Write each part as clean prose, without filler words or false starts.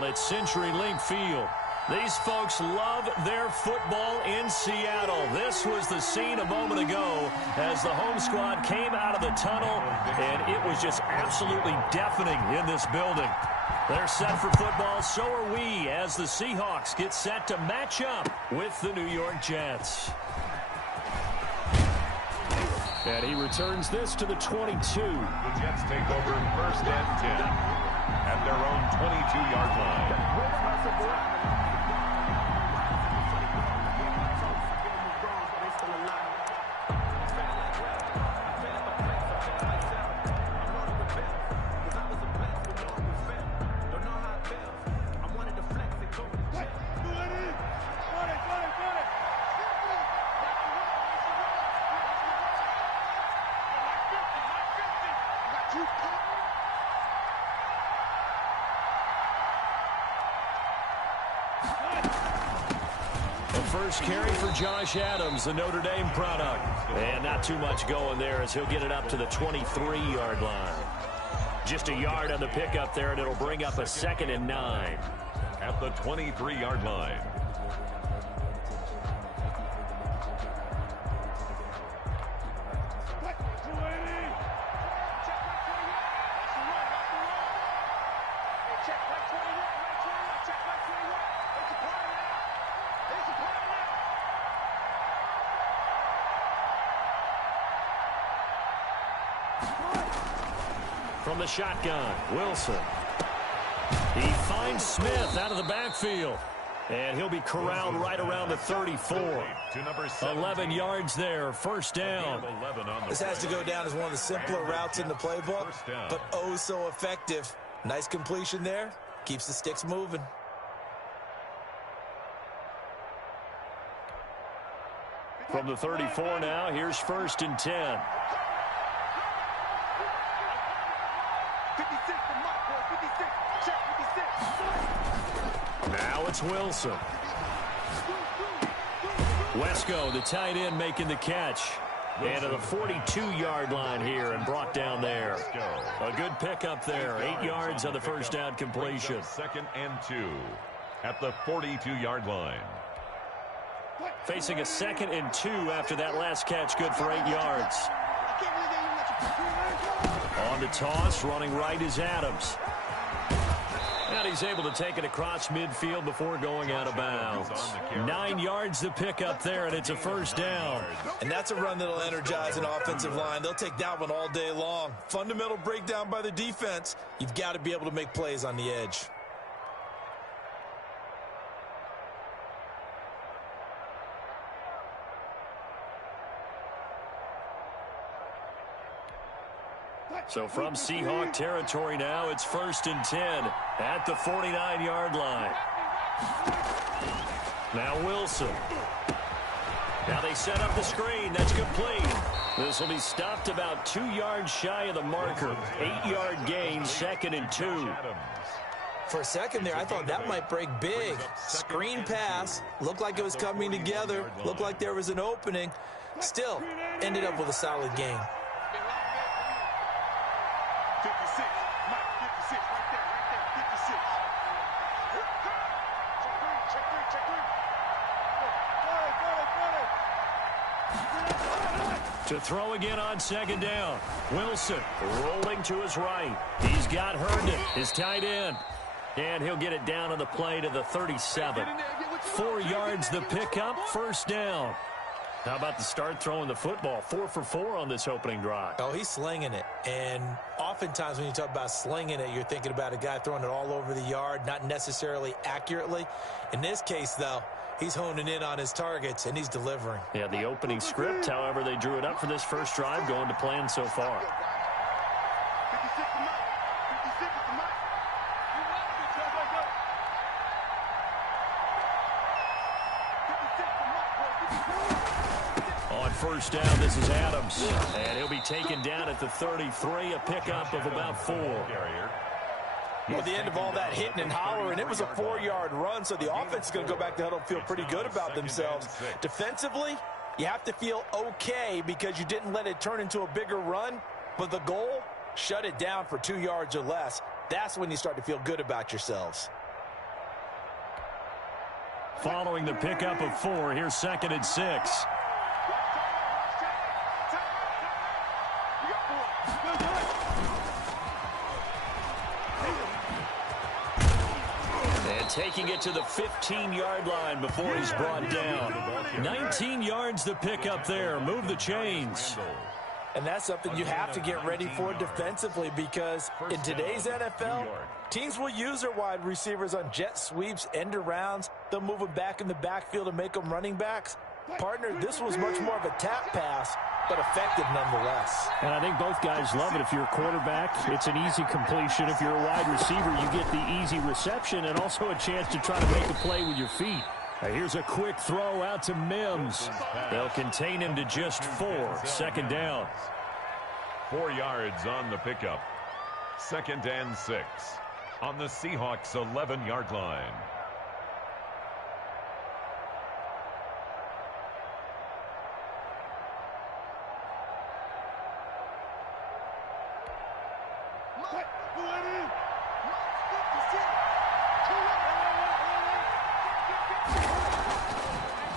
football at CenturyLink Field. These folks love their football in Seattle. This was the scene a moment ago as the home squad came out of the tunnel, and it was just absolutely deafening in this building. They're set for football, so are we, as the Seahawks get set to match up with the New York Jets. And he returns this to the 22. The Jets take over first and 10 at their own 22-yard line. First carry for Josh Adams, the Notre Dame product. And not too much going there as he'll get it up to the 23-yard line. Just a yard on the pickup there, and it'll bring up a 2nd and 9. At the 23-yard line. From the shotgun, Wilson. He finds Smith out of the backfield. And he'll be corralled right around the 34. 11 yards there, first down. This has to go down as one of the simpler routes in the playbook, but oh so effective. Nice completion there. Keeps the sticks moving. From the 34 now, here's first and 10. Now it's Wilson. Wesco, the tight end, making the catch. And to the 42-yard line here and brought down there. A good pickup there. 8 yards on the first down completion. 2nd and 2 at the 42-yard line. Facing a 2nd and 2 after that last catch, good for 8 yards. On the toss, running right is Adams. And he's able to take it across midfield before going out of bounds. 9 yards to pick up there, and it's a first down. And that's a run that'll energize an offensive line. They'll take that one all day long. Fundamental breakdown by the defense. You've got to be able to make plays on the edge. So from Seahawk territory now, it's first and 10 at the 49-yard line. Now Wilson. Now they set up the screen. That's complete. This will be stopped about 2 yards shy of the marker. 8-yard gain, 2nd and 2. For a second there, I thought that might break big. Screen pass. Looked like it was coming together. Looked like there was an opening. Still, ended up with a solid gain. 56, Mike, 56, right there, 56. Check three. To throw again on 2nd down. Wilson rolling to his right. He's got Herndon, his tight end. And he'll get it down on the play to the 37. 4 yards the pickup, first down. How about the start throwing the football? 4 for 4 on this opening drive. Oh, he's slinging it. And oftentimes when you talk about slinging it, you're thinking about a guy throwing it all over the yard, not necessarily accurately. In this case, though, he's honing in on his targets, and he's delivering. Yeah, the opening script, however, they drew it up for this first drive, going to plan so far. 56 to Mike. 56 to Mike. On first down, this is Adams. And he'll be taken down at the 33, a pickup of about 4. Well, the end of all that hitting and hollering, it was a 4-yard run, so the offense is going to go back to huddle and feel pretty good about themselves. Defensively, you have to feel okay because you didn't let it turn into a bigger run, but the goal, shut it down for 2 yards or less. That's when you start to feel good about yourselves. Following the pickup of 4, here's 2nd and 6. And taking it to the 15-yard line before he's brought down. 19 yards to pick up there. Move the chains. And that's something you have to get ready for defensively, because in today's NFL, teams will use their wide receivers on jet sweeps, end arounds. They'll move them back in the backfield and make them running backs. Partner, this was much more of a tap pass, but effective nonetheless. And I think both guys love it. If you're a quarterback, it's an easy completion. If you're a wide receiver, you get the easy reception and also a chance to try to make a play with your feet. Here's a quick throw out to Mims. They'll contain him to just 4. 2nd down. 4 yards on the pickup. 2nd and 6 on the Seahawks 11-yard line.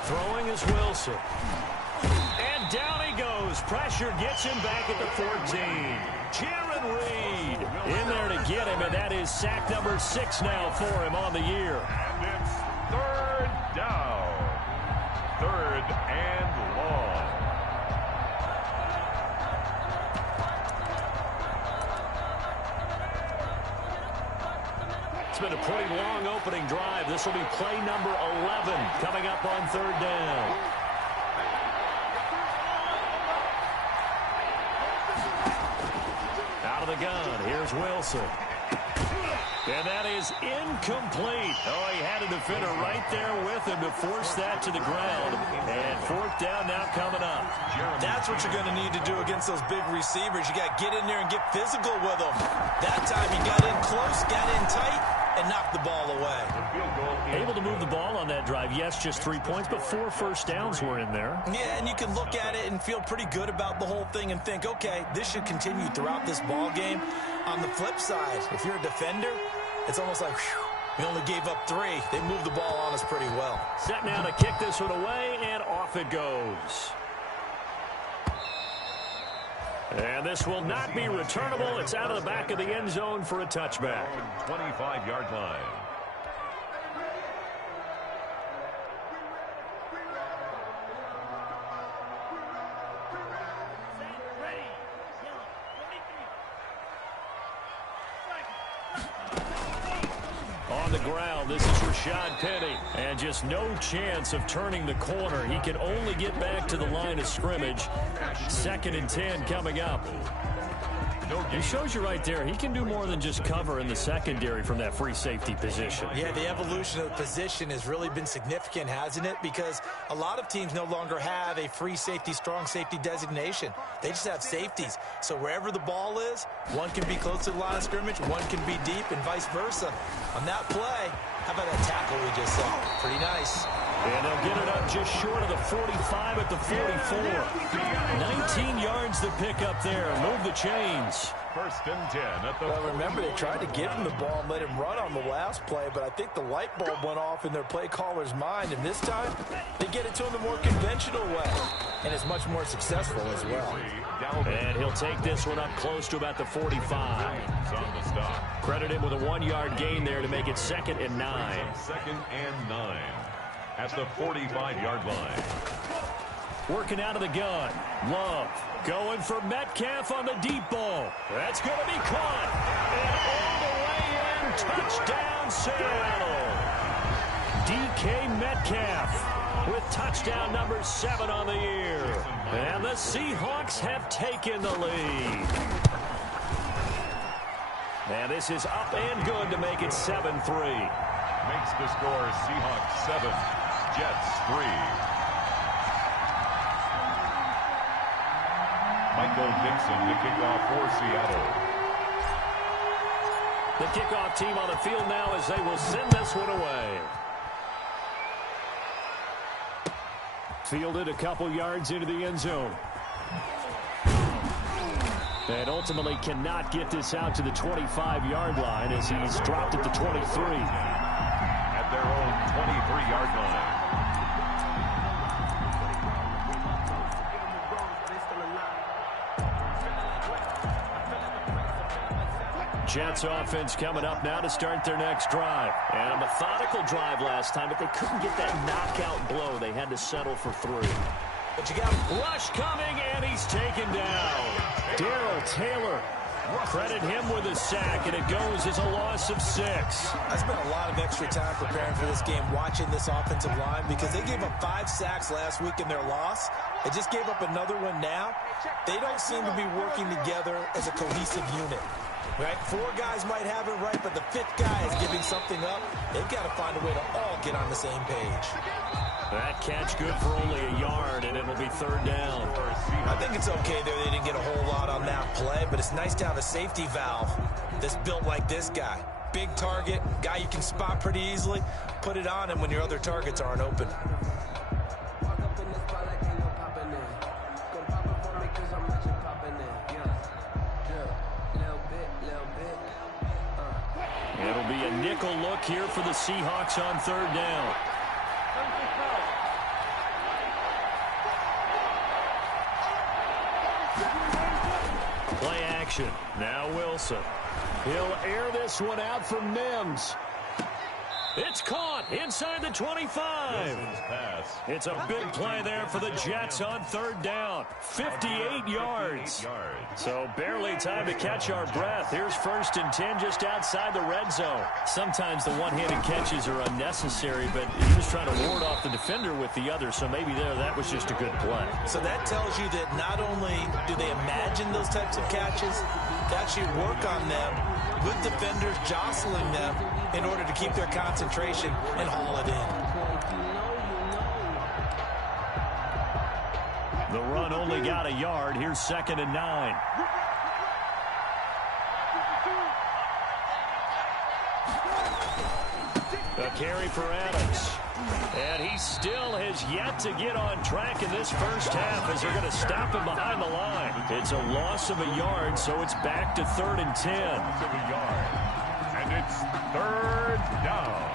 Throwing is Wilson. And down he goes. Pressure gets him back at the 14. Jaron Reed in there to get him, and that is sack number 6 now for him on the year. And it's 3rd down. 3rd and long. It's been a pretty long opening drive. This will be play number 11 coming up on 3rd down. Out of the gun, here's Wilson. And that is incomplete. Oh, he had a defender right there with him to force that to the ground. And 4th down now coming up. That's what you're going to need to do against those big receivers. You got to get in there and get physical with them. That time he got in close, got in tight, and knocked the ball away. Able to move the ball on that drive. Yes, just 3 points, but 4 first downs were in there. Yeah, and you can look at it and feel pretty good about the whole thing and think, okay, this should continue throughout this ball game. On the flip side, if you're a defender, it's almost like, whew, we only gave up 3. They moved the ball on us pretty well. Set now to kick this one away, and off it goes. And this will not be returnable. It's out of the back of the end zone for a touchback. 25-yard line. On the ground, this is Rashad Penny. And just no chance of turning the corner. He can only get back to the line of scrimmage. 2nd and 10 coming up. He shows you right there, he can do more than just cover in the secondary from that free safety position. Yeah, the evolution of the position has really been significant, hasn't it? Because a lot of teams no longer have a free safety, strong safety designation. They just have safeties. So wherever the ball is, one can be close to the line of scrimmage, one can be deep, and vice versa. On that play, how about that tackle we just saw? Pretty nice. And they'll get it up just short of the 45 at the 44. 19 yards to pick up there. Move the chains. 1st and 10 at the. Well, remember, they tried to give him the ball and let him run on the last play, but I think the light bulb went off in their play caller's mind, and this time they get it to him the more conventional way, and it's much more successful as well. And he'll take this one up close to about the 45. On the stop. Credit him with a 1-yard gain there to make it 2nd and 9. 2nd and 9 at the 45-yard line. Working out of the gun. Love going for Metcalf on the deep ball. That's going to be caught. And all the way in. Touchdown, Seattle. DK Metcalf with touchdown number 7 on the year. And the Seahawks have taken the lead. And this is up and good to make it 7-3. Makes the score Seahawks 7, Jets 3. Michael Dixon to kick off for Seattle. The kickoff team on the field now as they will send this one away. Fielded a couple yards into the end zone. And ultimately cannot get this out to the 25-yard line as he's dropped at the 23. At their own 23-yard line. Jets offense coming up now to start their next drive. And a methodical drive last time, but they couldn't get that knockout blow. They had to settle for 3. But you got rush coming, and he's taken down. Darrell Taylor. Credit him with a sack, and it goes as a loss of 6. I spent a lot of extra time preparing for this game, watching this offensive line, because they gave up 5 sacks last week in their loss. They just gave up another one now. They don't seem to be working together as a cohesive unit. Right? 4 guys might have it right, but the 5th guy is giving something up. They've got to find a way to all get on the same page. That catch good for only a yard, and it'll be 3rd down. I think it's okay there. They didn't get a whole lot on that play, but it's nice to have a safety valve that's built like this guy. Big target, guy you can spot pretty easily. Put it on him when your other targets aren't open. It'll be a nickel look here for the Seahawks on 3rd down. Play action. Now Wilson. He'll air this one out from Mims. It's caught inside the 25. It's a big play there for the Jets on 3rd down. 58 yards. So barely time to catch our breath. Here's 1st and 10 just outside the red zone. Sometimes the one-handed catches are unnecessary, but he was trying to ward off the defender with the other, so maybe that was just a good play. So that tells you that not only do they imagine those types of catches, they actually work on them with defenders jostling them in order to keep their concentration and haul it in. The run only got a yard. Here's 2nd and 9. A carry for Adams. And he still has yet to get on track in this first half as they're going to stop him behind the line. It's a loss of a yard, so it's back to 3rd and 10. And it's 3rd down.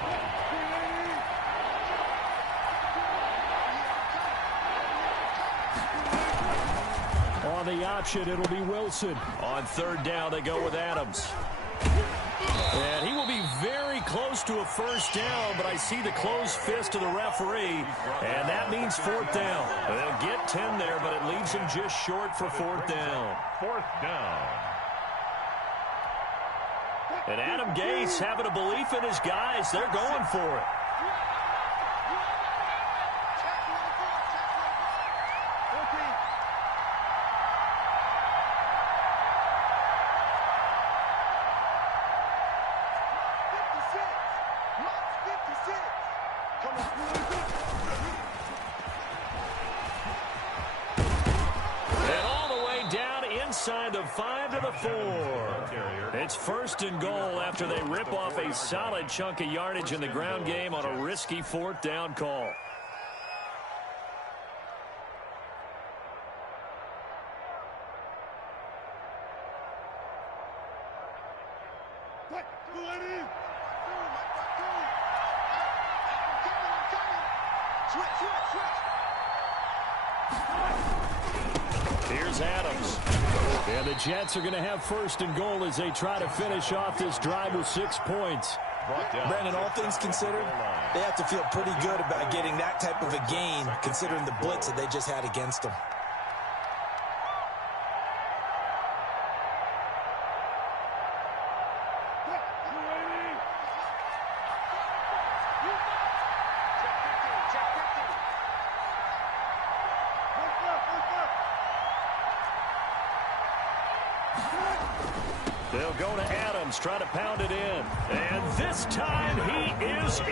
On the option, it'll be Wilson. On 3rd down, they go with Adams. And he will be very close to a 1st down, but I see the closed fist of the referee, and that means 4th down. They'll get 10 there, but it leaves him just short for 4th down. 4th down. And Adam Gase having a belief in his guys. They're going for it. And all the way down inside the 5 to the 4. It's 1st and goal after they rip off a solid chunk of yardage in the ground game on a risky 4th down call. Here's Adams. And the Jets are going to have 1st and goal as they try to finish off this drive with 6 points. Brandon, all things considered, they have to feel pretty good about getting that type of a gain, considering the blitz that they just had against them. They'll go to Adams, try to pound it in. And this time he is in.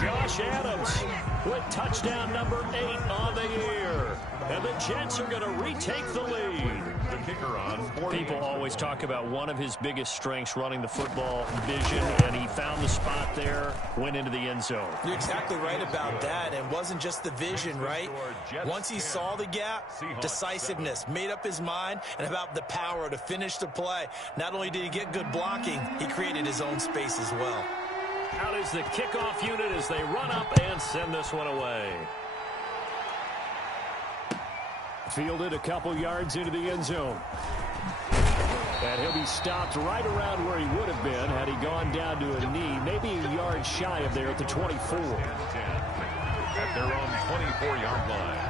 Josh Adams with touchdown number 8 on the year. And the Jets are going to retake the lead. The kicker on. People always talk about one of his biggest strengths, running the football, vision, and he found the spot there, went into the end zone. You're exactly right about that. And it wasn't just the vision, right? Once he saw the gap, decisiveness, made up his mind, and about the power to finish the play. Not only did he get good blocking, he created his own space as well. Out is the kickoff unit as they run up and send this one away. Fielded a couple yards into the end zone. And he'll be stopped right around where he would have been had he gone down to a knee, maybe a yard shy of there at the 24. At their own 24-yard line.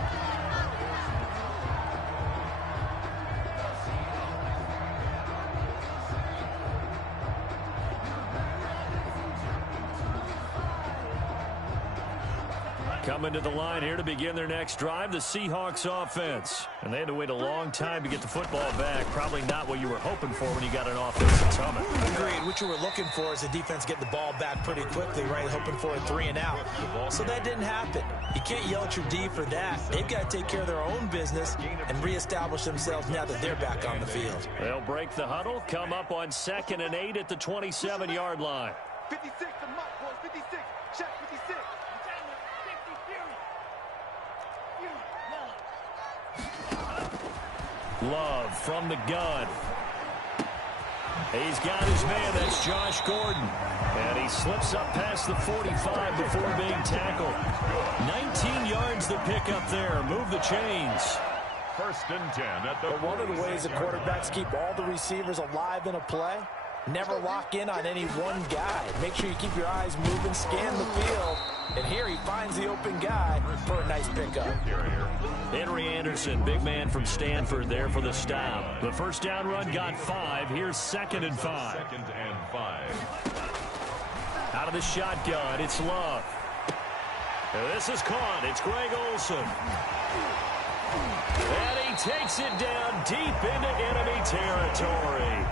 Coming to the line here to begin their next drive, the Seahawks offense. And they had to wait a long time to get the football back. Probably not what you were hoping for when you got an offensive tunnel. Agreed. What you were looking for is the defense getting the ball back pretty quickly, right? Hoping for a 3 and out. So that didn't happen. You can't yell at your D for that. They've got to take care of their own business and reestablish themselves now that they're back on the field. They'll break the huddle, come up on 2nd and 8 at the 27-yard line. 56 to Mike, boys. 56. Check 56. Love from the gun. He's got his man. That's Josh Gordon. And he slips up past the 45 before being tackled. 19 yards to pick up there. Move the chains. 1st and 10 at the But one of the ways the quarterbacks keep all the receivers alive in a play, never lock in on any one guy. Make sure you keep your eyes moving, scan the field. And here he finds the open guy for a nice pickup. Henry Anderson, big man from Stanford there for the stop. The first down run got 5. Here's 2nd and 5. 2nd and 5. Out of the shotgun, it's Love. And this is caught. It's Greg Olsen. And he takes it down deep into enemy territory.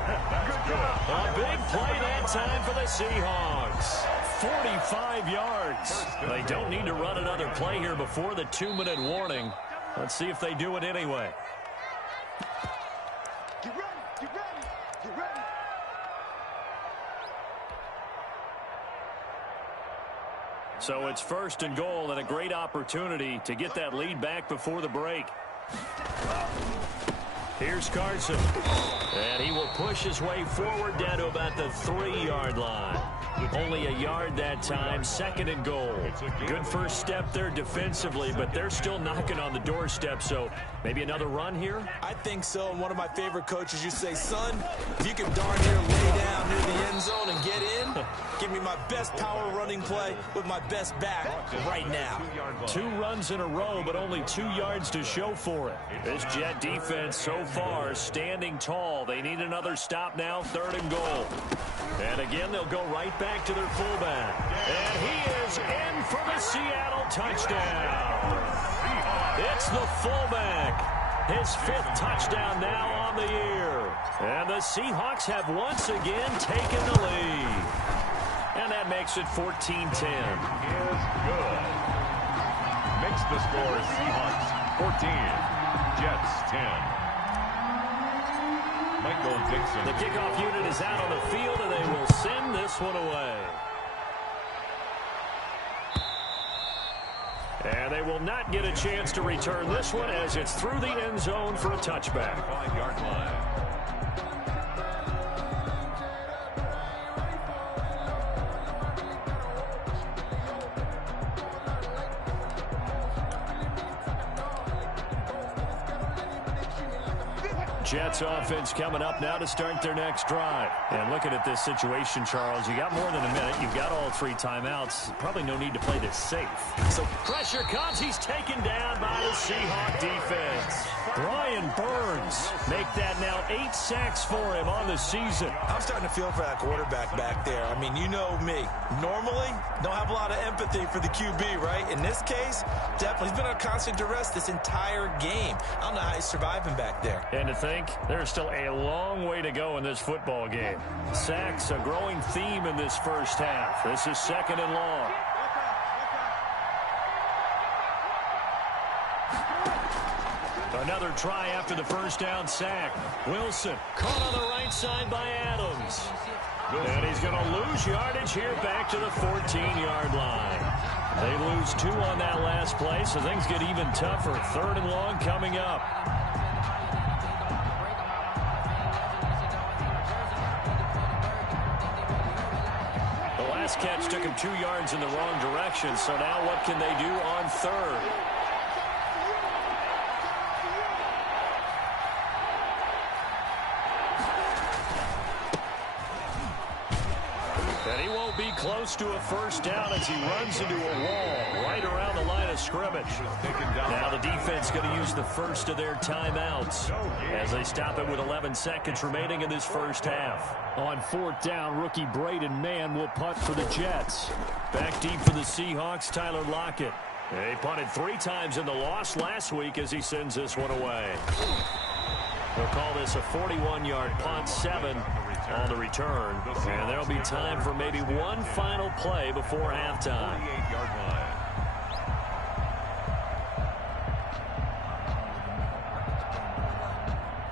A big play that time for the Seahawks. 45 yards. They don't need to run another play here before the 2-minute warning. Let's see if they do it anyway. Get ready. Get ready. Get ready. So it's 1st and goal and a great opportunity to get that lead back before the break. Here's Carson. And he will push his way forward down to about the 3-yard line. Only a yard that time, 2nd and goal. Good first step there defensively, but they're still knocking on the doorstep, so maybe another run here? I think so, and one of my favorite coaches used to say, son, if you can darn near lay down near the end zone and get in, give me my best power running play with my best back right now. 2 runs in a row, but only 2 yards to show for it. This Jet defense so far standing tall. They need another stop now, 3rd and goal. And again, they'll go right back to their fullback. And he is in for the Seattle touchdown. It's the fullback. His 5th touchdown now on the year. And the Seahawks have once again taken the lead. And that makes it 14-10. Is good. Makes the score Seahawks 14, Jets 10. Michael Dixon. The kickoff unit is out on the field, and they will send this one away. And they will not get a chance to return this one as it's through the end zone for a touchback. 5-yard line. Jets offense coming up now to start their next drive. And looking at this situation, Charles, you got more than a minute. You've got all 3 timeouts. Probably no need to play this safe. So pressure comes. He's taken down by the Seahawk defense. Brian Burns make that now 8 sacks for him on the season. I'm starting to feel for that quarterback back there. I mean, you know me. Normally, don't have a lot of empathy for the QB, right? In this case, definitely. He's been under constant duress this entire game. I don't know how he's surviving back there. And to think, there's still a long way to go in this football game. Sacks, a growing theme in this first half. This is 2nd and long. Another try after the first down sack. Wilson caught on the right side by Adams. And he's going to lose yardage here back to the 14-yard line. They lose 2 on that last play, so things get even tougher. 3rd and long coming up. The last catch took him 2 yards in the wrong direction, so now what can they do on 3rd? won't be close to a first down as he runs into a wall right around the line of scrimmage. Now the defense going to use the first of their timeouts as they stop it with 11 seconds remaining in this first half. On fourth down, rookie Braden Mann will punt for the Jets. Back deep for the Seahawks, Tyler Lockett. He punted 3 times in the loss last week as he sends this one away. They'll call this a 41-yard punt, 7 on the return. And there'll be time for maybe one final play before halftime.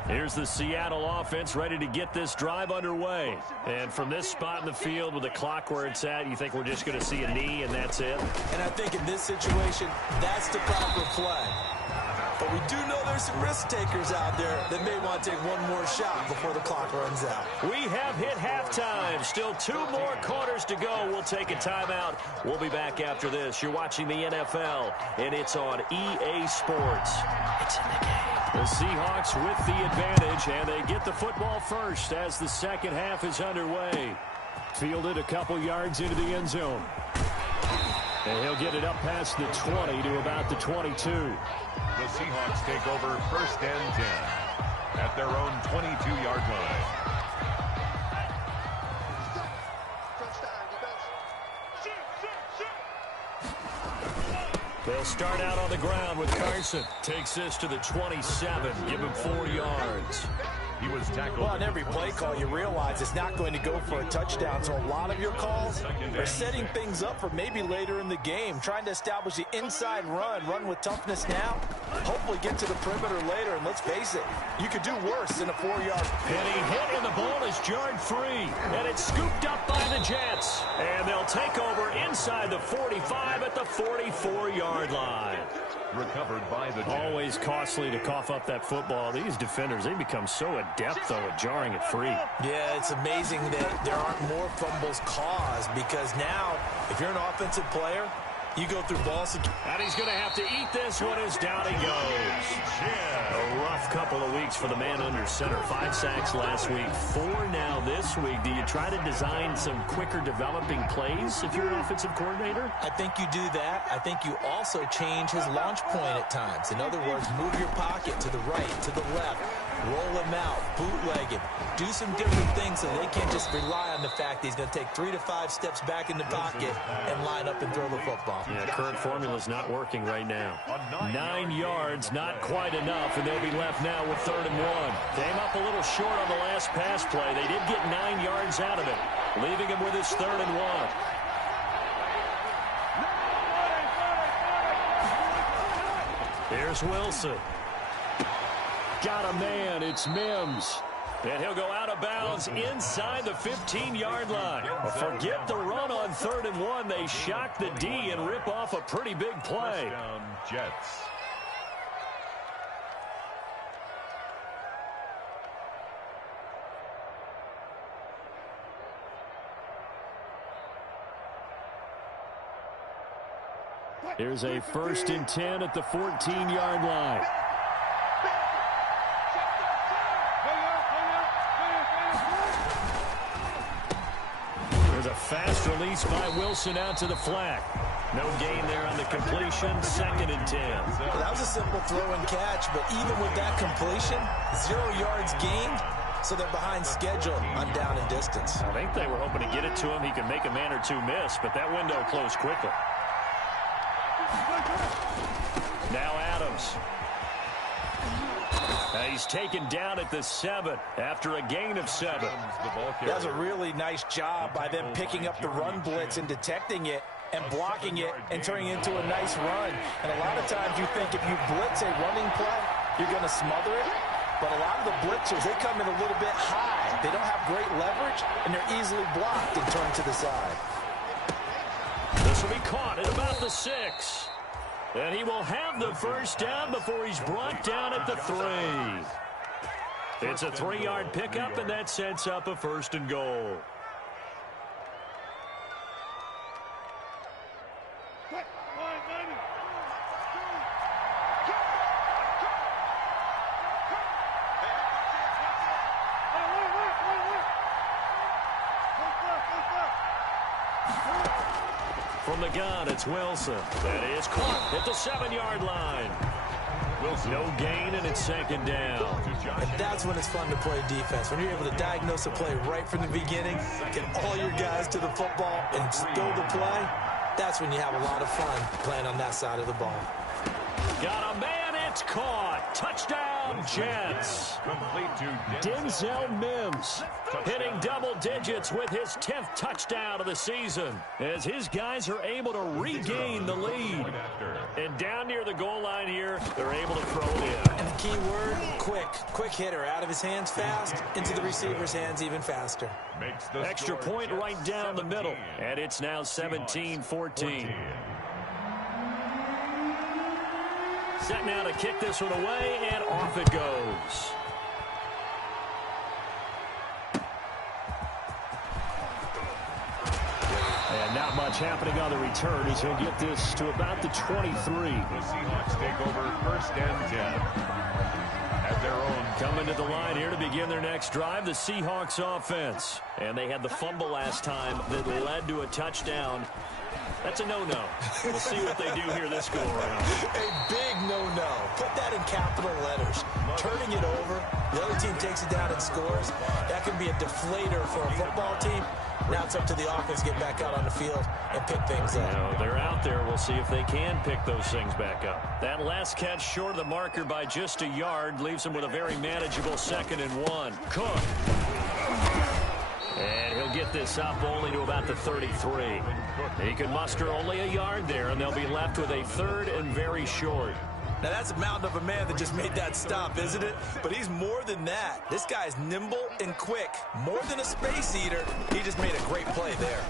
Here's the Seattle offense ready to get this drive underway. And from this spot in the field with the clock where it's at, you think we're just going to see a knee and that's it? And I think in this situation, that's the proper play. But we do know there's some risk takers out there that may want to take one more shot before the clock runs out. We have hit halftime. Still 2 more quarters to go. We'll take a timeout. We'll be back after this. You're watching the NFL, and it's on EA Sports. It's in the game. The Seahawks with the advantage, and they get the football first as the second half is underway. Fielded a couple yards into the end zone. And he'll get it up past the 20 to about the 22. The Seahawks take over first and 10 at their own 22-yard line. They'll start out on the ground with Carson. Takes this to the 27. Give him 4 yards. He was tackled. Well, on every play call, you realize it's not going to go for a touchdown. So a lot of your calls are setting things up for maybe later in the game, trying to establish the inside run with toughness now, hopefully get to the perimeter later. And let's face it, you could do worse than a 4-yard. And he hit, and the ball is jarred free. And it's scooped up by the Jets. And they'll take over inside the 45 at the 44-yard line. Recovered by the Jets. Always costly to cough up that football. These defenders, they become so adept, though, at jarring it free. Yeah, it's amazing that there aren't more fumbles caused because now, if you're an offensive player, you go through ball security. And he's going to have to eat this one as down he goes. A rough couple of weeks for the man under center. 5 sacks last week, 4 now this week. Do you try to design some quicker developing plays if you're an offensive coordinator? I think you do that. I think you also change his launch point at times. In other words, move your pocket to the right, to the left. Roll him out, bootleg him, do some different things so they can't just rely on the fact that he's going to take 3 to 5 steps back in the pocket and line up and throw the football. Yeah, current formula's not working right now. 9 yards, not quite enough, and they'll be left now with 3rd and 1. Came up a little short on the last pass play. They did get 9 yards out of it, leaving him with his 3rd and 1. Here's Wilson. Got a man. It's Mims. And he'll go out of bounds inside the 15-yard line. Forget the run on 3rd and 1. They shock the D and rip off a pretty big play. Jets. Here's a 1st and 10 at the 14-yard line. There's a fast release by Wilson out to the flat. No gain there on the completion. 2nd and 10. Well, that was a simple throw and catch, but even with that completion, 0 yards gained, so they're behind schedule on down and distance. I think they were hoping to get it to him. He could make a man or 2 miss, but that window closed quickly. Now Adams. He's taken down at the 7 after a gain of 7. That was a really nice job by them picking up the run blitz and detecting it and blocking it and turning it into a nice run. And a lot of times you think if you blitz a running play, you're going to smother it. But a lot of the blitzers, they come in a little bit high. They don't have great leverage, and they're easily blocked and turned to the side. This will be caught at about the 6. And he will have the first down before he's brought down at the 3. It's a 3-yard pickup, and that sets up a 1st and goal. From the gun, it's Wilson. That is caught at the 7-yard line. Wilson. No gain, and it's second down. And that's when it's fun to play defense. When you're able to diagnose a play right from the beginning, get all your guys to the football, and build the play, that's when you have a lot of fun playing on that side of the ball. Got a man, it's caught. Touchdown, Jets. Complete to Denzel Mims hitting double digits with his 10th touchdown of the season as his guys are able to regain the lead. And down near the goal line here, they're able to throw it in. And the key word, quick. Quick hitter, out of his hands fast, into the receiver's hands even faster. Extra point right down the middle, and it's now 17-14. Set now to kick this one away, and off it goes. And not much happening on the return as he'll get this to about the 23. The Seahawks take over first and 10 at their own. Coming to the line here to begin their next drive, the Seahawks offense. And they had the fumble last time that led to a touchdown. That's a no-no. We'll see what they do here this go-around. A big no-no. Put that in capital letters. Turning it over, the other team takes it down and scores. That can be a deflator for a football team. Now it's up to the offense to get back out on the field and pick things up. You know, they're out there. We'll see if they can pick those things back up. That last catch short of the marker by just a yard leaves them with a very manageable 2nd and 1. Cook. And he'll get this up only to about the 33. He can muster only a yard there, and they'll be left with a 3rd and very short. Now, that's a mountain of a man that just made that stop, isn't it? But he's more than that. This guy's nimble and quick. More than a space eater. He just made a great play there.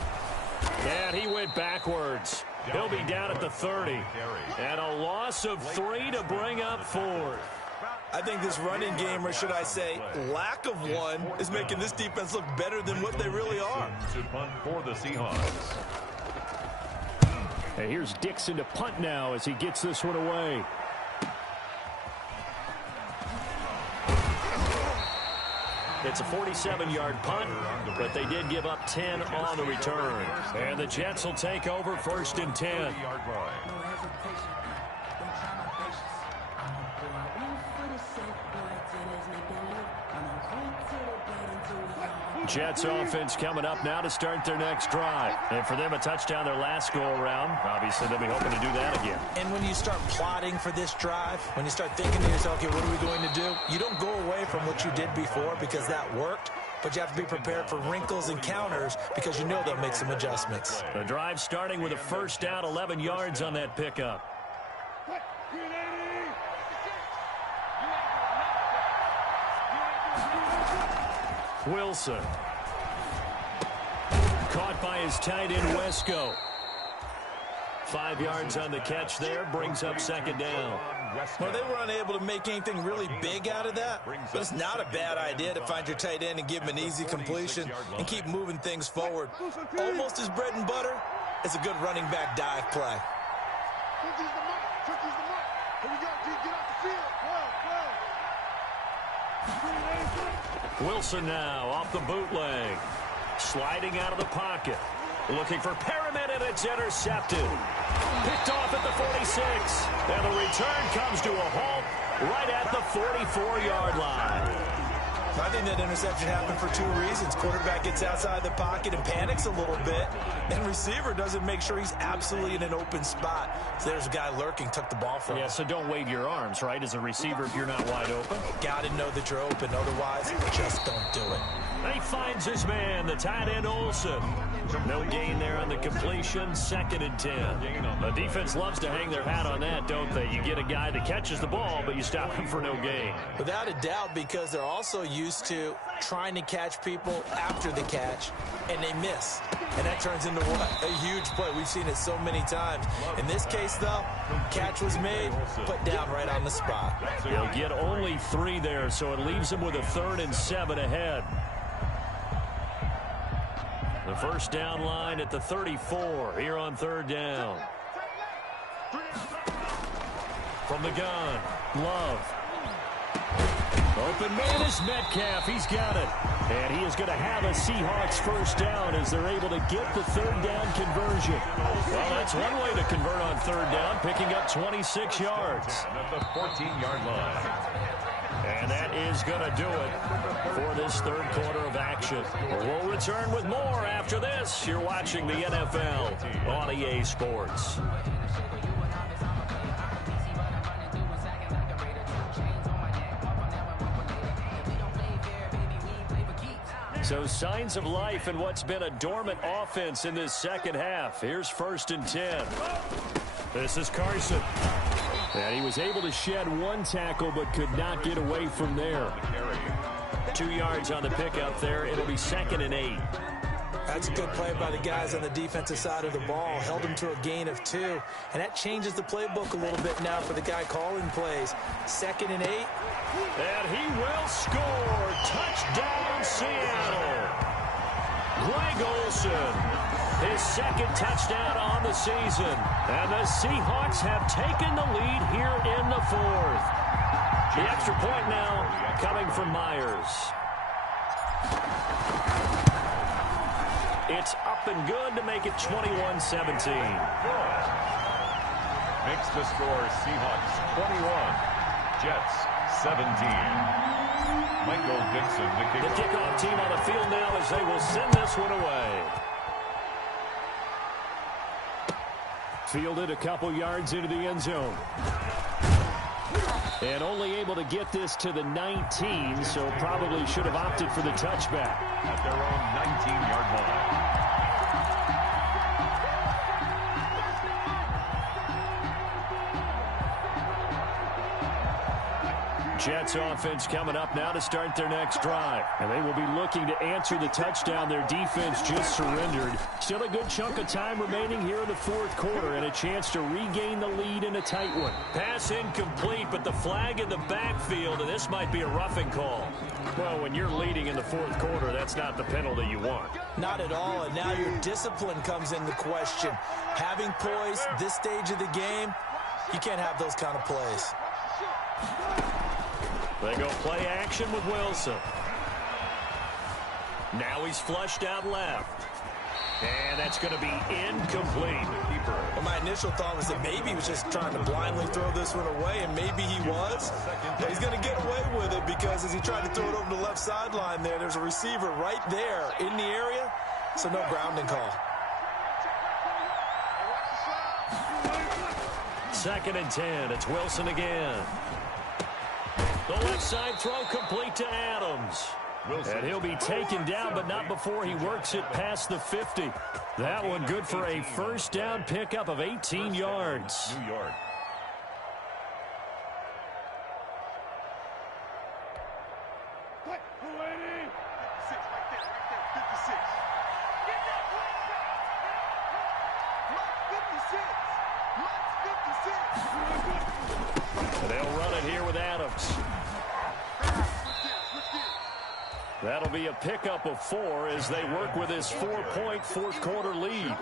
And he went backwards. He'll be down at the 30. And a loss of 3 to bring up 4. I think this running game, or should I say lack of one, is making this defense look better than what they really are. To punt for the Seahawks. And here's Dixon to punt now as he gets this one away. It's a 47-yard punt, but they did give up 10 on the return. And the Jets will take over 1st and 10. Jets offense coming up now to start their next drive. And for them, a touchdown their last go-around. Obviously, they'll be hoping to do that again. And when you start plotting for this drive, when you start thinking to yourself, okay, what are we going to do? You don't go away from what you did before because that worked. But you have to be prepared for wrinkles and counters because you know they'll make some adjustments. The drive starting with a 1st down, 11 yards on that pickup. Wilson. Caught by his tight end, Wesco. 5 yards on the catch there, brings up 2nd down. Well, they were unable to make anything really big out of that, but it's not a bad idea to find your tight end and give him an easy completion and keep moving things forward. Almost his bread and butter is a good running back dive play. Wilson now off the bootleg. Sliding out of the pocket. Looking for Perriman, and it's intercepted. Picked off at the 46. And the return comes to a halt right at the 44-yard line. I think that interception happened for 2 reasons. Quarterback gets outside the pocket and panics a little bit, and receiver doesn't make sure he's absolutely in an open spot. So there's a guy lurking, took the ball from him. Yeah, so don't wave your arms, right, as a receiver if you're not wide open. Got to know that you're open. Otherwise, just don't do it. And he finds his man, the tight end Olsen. No gain there on the completion, 2nd and 10. The defense loves to hang their hat on that, don't they? You get a guy that catches the ball, but you stop him for no gain. Without a doubt, because they're also used to trying to catch people after the catch, and they miss. And that turns into what? A huge play. We've seen it so many times. In this case, though, catch was made, put down right on the spot. They'll get only 3 there, so it leaves them with a 3rd and 7 ahead. The 1st down line at the 34 here on 3rd down. From the gun, Love. Open man is Metcalf. He's got it. And he is going to have a Seahawks first down as they're able to get the third down conversion. Well, that's one way to convert on third down, picking up 26 yards. At the 14-yard line. And that is going to do it for this third quarter of action. We'll return with more after this. You're watching the NFL on EA Sports. So signs of life in what's been a dormant offense in this second half. Here's 1st and 10. This is Carson. And he was able to shed one tackle but could not get away from there. 2 yards on the pickup there. It'll be 2nd and 8. That's a good play by the guys on the defensive side of the ball. Held him to a gain of 2. And that changes the playbook a little bit now for the guy calling plays. 2nd and 8. And he will score. Touchdown, Seattle. Greg Olsen, his 2nd touchdown on the season. And the Seahawks have taken the lead here in the 4th. The extra point now coming from Myers. It's up and good to make it 21-17. Makes the score Seahawks 21, Jets 17. Michael Dixon, the kickoff team on the field now as they will send this one away. Fielded a couple yards into the end zone. And only able to get this to the 19, so probably should have opted for the touchback. At their own 19-yard line. Jets offense coming up now to start their next drive. And they will be looking to answer the touchdown their defense just surrendered. Still a good chunk of time remaining here in the 4th quarter and a chance to regain the lead in a tight one. Pass incomplete, but the flag in the backfield, and this might be a roughing call. Well, when you're leading in the 4th quarter, that's not the penalty you want. Not at all, and now your discipline comes into question. Having poise this stage of the game, you can't have those kind of plays. They go play action with Wilson. Now he's flushed out left. And that's going to be incomplete. Well, my initial thought was that maybe he was just trying to blindly throw this one away, and maybe he was. But he's going to get away with it because as he tried to throw it over the left sideline there's a receiver right there in the area, so no grounding call. 2nd and 10. It's Wilson again. The left side throw complete to Adams. And he'll be taken down, but not before he works it past the 50. That one good for a first down pickup of 18 yards. New York. They'll run it here with Adams. That'll be a pickup of 4 as they work with his 4-point 4th quarter lead.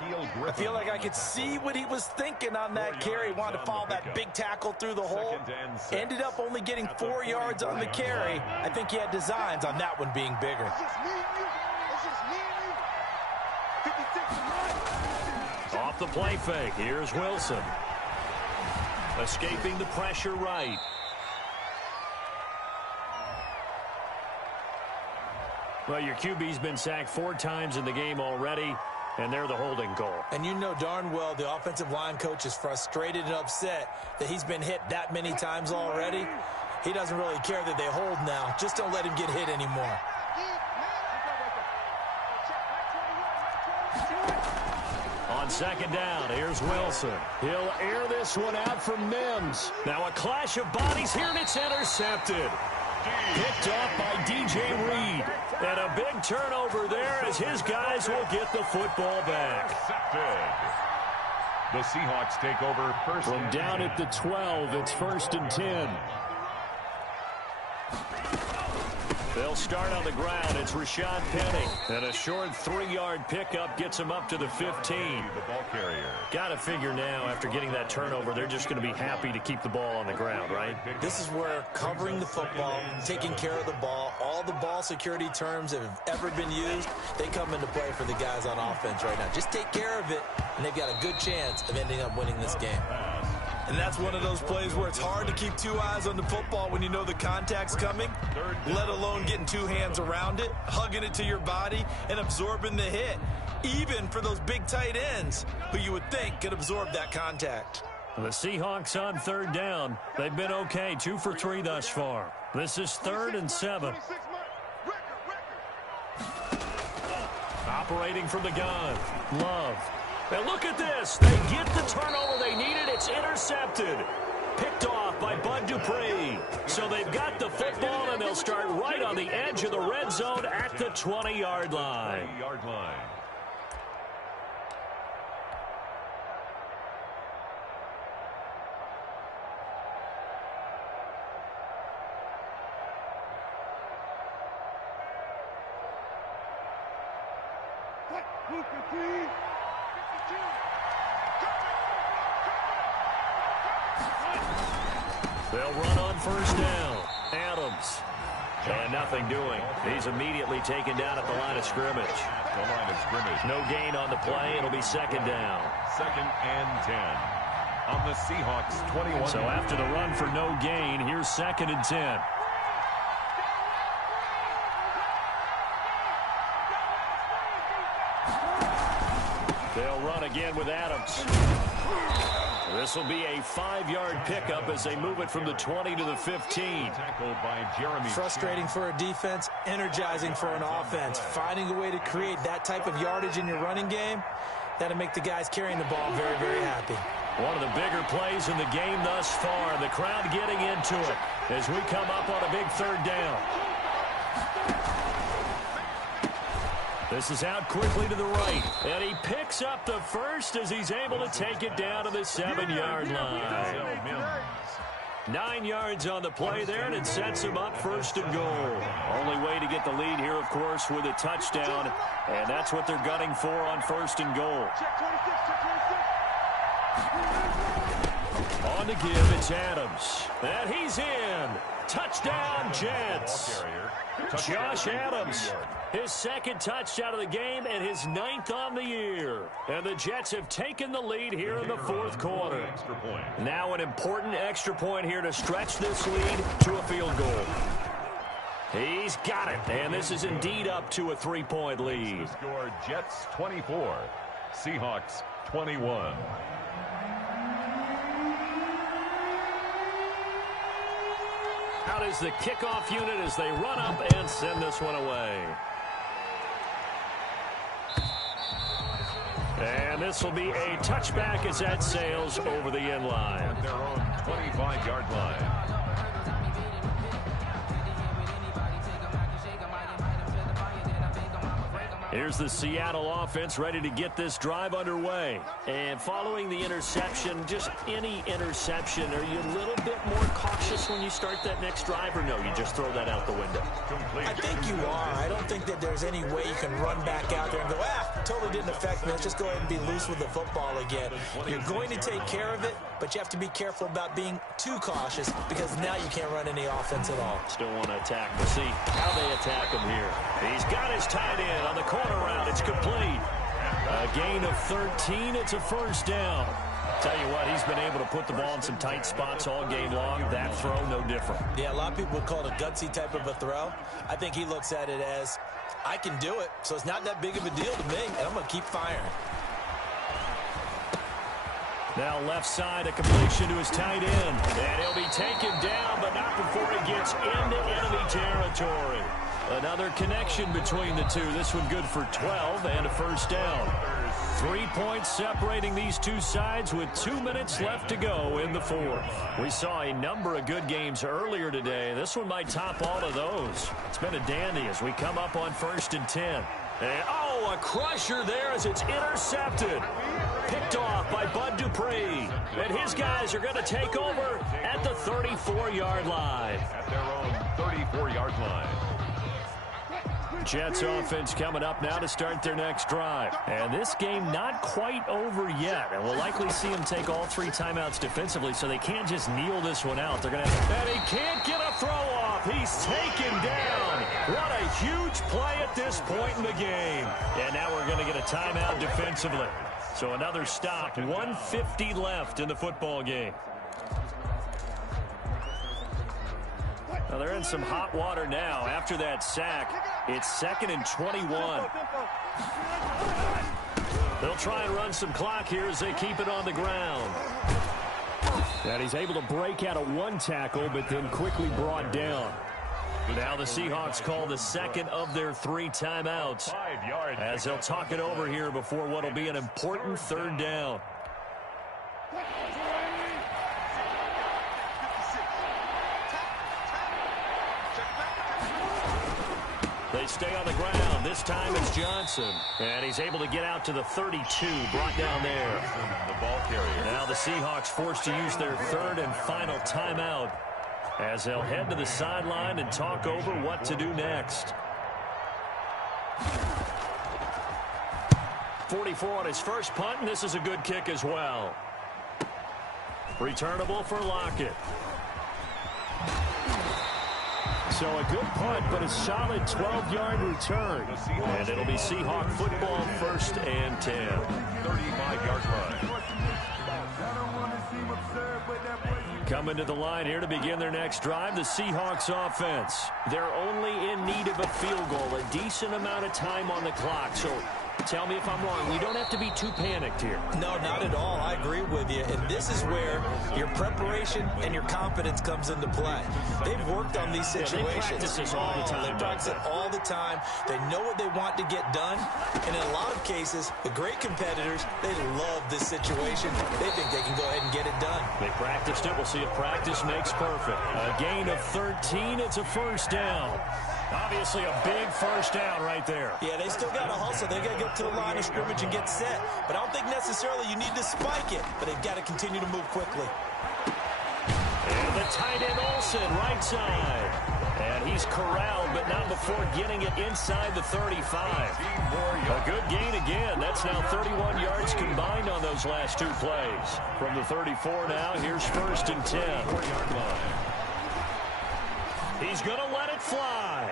I feel like I could see what he was thinking on that carry. Wanted to follow that big tackle through the hole. Ended up only getting 4 yards on the carry. I think he had designs on that one being bigger. Off the play fake, here's Wilson. Escaping the pressure right. Well, your QB's been sacked 4 times in the game already, and they're the holding call. And you know darn well the offensive line coach is frustrated and upset that he's been hit that many times already. He doesn't really care that they hold now. Just don't let him get hit anymore. On 2nd down, here's Wilson. He'll air this one out for Mims. Now a clash of bodies here, and it's intercepted. Picked off by DJ Reed. And a big turnover there as his guys will get the football back. The Seahawks take over first. From down at the 12, it's 1st and 10. They'll start on the ground. It's Rashad Penny. And a short 3-yard pickup gets him up to the 15. The ball carrier. Got to figure now, after getting that turnover, they're just going to be happy to keep the ball on the ground, right? This is where covering the football, taking care of the ball, all the ball security terms that have ever been used, they come into play for the guys on offense right now. Just take care of it, and they've got a good chance of ending up winning this game. And that's one of those plays where it's hard to keep two eyes on the football when you know the contact's coming, let alone getting two hands around it, hugging it to your body, and absorbing the hit, even for those big tight ends who you would think could absorb that contact. The Seahawks on third down. They've been okay, 2 for 3 thus far. This is 3rd and 7. Operating from the gun. Love. And look at this. They get the turnover they needed. It's intercepted. Picked off by Bud Dupree. So they've got the football, and they'll start right on the edge of the red zone at the 20-yard line. 20-yard line. They'll run on first down. Adams. And nothing doing. He's immediately taken down at the line of scrimmage. The line of scrimmage. No gain on the play. It'll be 2nd down. 2nd and 10. On the Seahawks 21. So after the run for no gain, here's 2nd and 10. They'll run again with Adams. This will be a 5-yard pickup as they move it from the 20 to the 15. Tackled by Jeremy. Frustrating for a defense, energizing for an offense. Finding a way to create that type of yardage in your running game, that'll make the guys carrying the ball very, very happy. One of the bigger plays in the game thus far. The crowd getting into it as we come up on a big 3rd down. This is out quickly to the right, and he picks up the first as he's able to take it down to the 7-yard line. 9 yards on the play there, and it sets him up 1st and goal. Only way to get the lead here, of course, with a touchdown, and that's what they're gunning for on 1st and goal. On to give, it's Adams, and he's in. Touchdown, Jets. Josh Adams, his 2nd touchdown of the game and his 9th on the year. And the Jets have taken the lead here in the 4th quarter. Now an important extra point here to stretch this lead to a field goal. He's got it, and this is indeed up to a 3-point lead. Score Jets 24, Seahawks 21. Out is the kickoff unit as they run up and send this one away. And this will be a touchback as that sails over the end line. At their own 25-yard line. Here's the Seattle offense ready to get this drive underway. And following the interception, just any interception, are you a little bit more cautious when you start that next drive, or no, you just throw that out the window? I think you are. I don't think that there's any way you can run back out there and go, totally didn't affect me. Let's just go ahead and be loose with the football again. You're going to take care of it, but you have to be careful about being too cautious because now you can't run any offense at all. Still want to attack. We'll see how they attack him here. He's got his tight end on the corner route. It's complete. A gain of 13. It's a 1st down. Tell you what, he's been able to put the ball in some tight spots all game long. That throw, no different. Yeah, a lot of people would call it a gutsy type of a throw. I think he looks at it as, I can do it, so it's not that big of a deal to me, and I'm going to keep firing. Now left side, a completion to his tight end. And he'll be taken down, but not before he gets into enemy territory. Another connection between the two. This one good for 12 and a 1st down. 3 points separating these two sides with 2 minutes left to go in the 4th. We saw a number of good games earlier today. This one might top all of those. It's been a dandy as we come up on 1st and 10. And, a crusher there as it's intercepted. Picked off by Bud Dupree. And his guys are going to take over at the 34-yard line. At their own 34-yard line. Jets offense coming up now to start their next drive. And this game not quite over yet. And we'll likely see them take all 3 timeouts defensively, so they can't just kneel this one out. They're going to have, and he can't get a throw off. He's taken down. What a huge play at this point in the game. And now we're going to get a timeout defensively. So another stop, 1:50 left in the football game. Now they're in some hot water now. After that sack, it's 2nd and 21. They'll try and run some clock here as they keep it on the ground. And he's able to break out of 1 tackle, but then quickly brought down. Now the Seahawks call the second of their 3 timeouts as they'll talk it over here before what will be an important 3rd down. They stay on the ground. This time it's Johnson. And he's able to get out to the 32, brought down there. The ball carrier. Now the Seahawks forced to use their 3rd and final timeout as they'll head to the sideline and talk over what to do next. 44 on his first punt, and this is a good kick as well. Returnable for Lockett. So a good punt, but a solid 12-yard return. And it'll be Seahawk football, 1st and 10. 35-yard line. Coming to the line here to begin their next drive, the Seahawks offense. They're only in need of a field goal, a decent amount of time on the clock. So tell me if I'm wrong. We don't have to be too panicked here. No, not at all. I agree with you. And this is where your preparation and your confidence comes into play. They've worked on these situations. They practice this all the time. They practice it all the time. They know what they want to get done. And in a lot of cases, the great competitors, they love this situation. They think they can go ahead and get it done. They practiced it. We'll see if practice makes perfect. A gain of 13. It's a 1st down. Obviously a big 1st down right there. Yeah, they still got to hustle. They got to get to the line of scrimmage and get set. But I don't think necessarily you need to spike it. But they've got to continue to move quickly. And the tight end Olsen, right side. And he's corralled, but not before getting it inside the 35. A good gain again. That's now 31 yards combined on those last 2 plays. From the 34 now, here's 1st and 10. He's going to let it fly.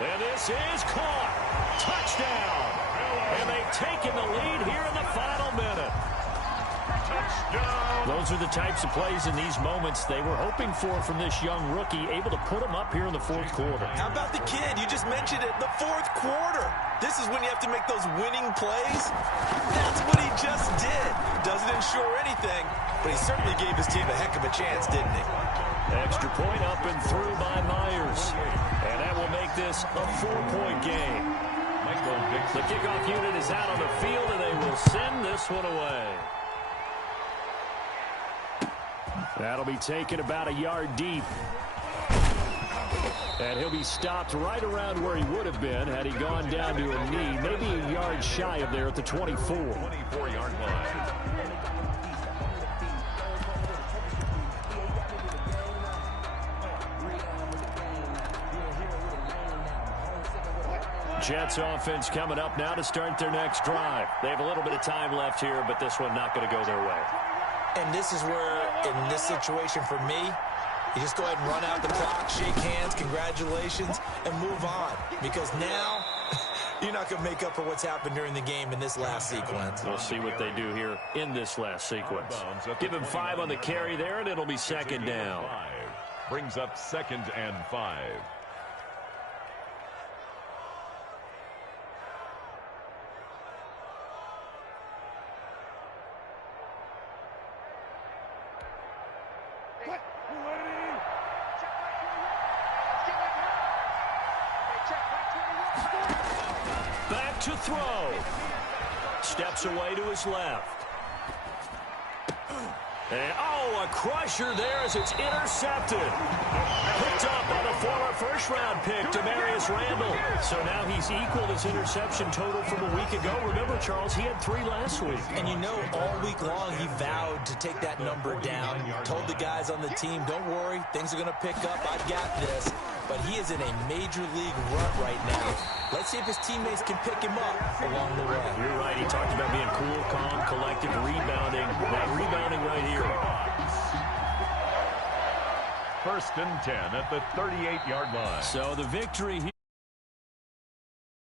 And this is caught. Touchdown. And they've taken the lead here in the final minute. Touchdown. Those are the types of plays in these moments they were hoping for from this young rookie, able to put him up here in the 4th quarter. How about the kid? You just mentioned it, the 4th quarter. This is when you have to make those winning plays. That's what he just did. Doesn't ensure anything, but he certainly gave his team a heck of a chance, didn't he? Extra point up and through by Myers. And that will make this a 4-point game. The kickoff unit is out on the field, and they will send this one away. That'll be taken about a yard deep. And he'll be stopped right around where he would have been had he gone down to a knee, maybe a yard shy of there at the 24. 24-yard line. Jets offense coming up now to start their next drive. They have a little bit of time left here, but this one not going to go their way. And this is where, in this situation for me, you just go ahead and run out the clock, shake hands, congratulations, and move on. Because now, you're not going to make up for what's happened during the game in this last sequence. We'll see what they do here in this last sequence. Give him 5 on the carry there, and it'll be 2nd down. Brings up 2nd and 5. Back to throw. Steps away to his left. And, oh, a crusher there as it's intercepted. Picked up by the former first-round pick, Demarius Randall. So now he's equaled his interception total from a week ago. Remember, Charles, he had 3 last week. And you know, all week long he vowed to take that number down. Told the guys on the team, don't worry, things are going to pick up. I've got this. but he is in a major league rut right now. Let's see if his teammates can pick him up along the way. You're right. He talked about being cool, calm, collected, rebounding. That rebounding right here. First and 10 at the 38-yard line. So the victory here.